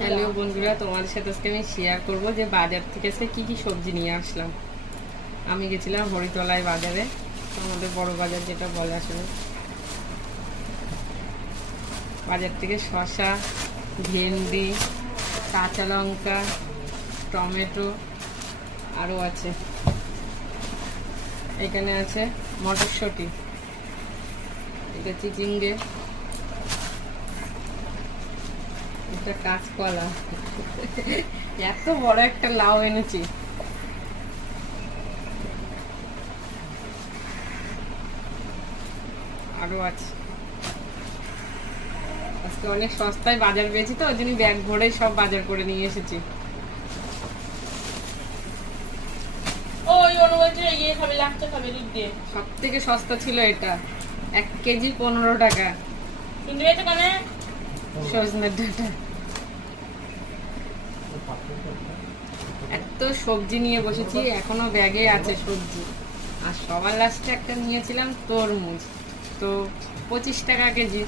Hello বন্ধুরা, তোমাদের সাথে আজকে আমি শেয়ার করবো যে বাজার থেকে আজকে কি কি সবজি নিয়ে আসলাম। আমি গেছিলাম হরিতলায় বাজারে, আমাদের বড় বাজার যেটা বলে আসলে। বাজার থেকে শসা, ভেন্ডি, কাঁচা লঙ্কা, টমেটো আরও আছে। এখানে আছে মটরশুঁটি, এটা চিচিঙ্গে, এটা কাঁচকলা, এত বড় একটা লাউ এনেছি। আরো আছে। আজকে অনেক সস্তায় বাজার পেয়েছি তো, ওই জন্য ব্যাগ ভরে সব বাজার করে নিয়ে এসেছি। সব থেকে সস্তা ছিল এটা, 1 কেজি 15 টাকা। সজনের ডাঁটা। এত সবজি নিয়ে বসেছি, এখনো ব্যাগে আছে সবজি। আর সবার লাস্টে একটা নিয়েছিলাম তরমুজ, তো 25 টাকা কেজি।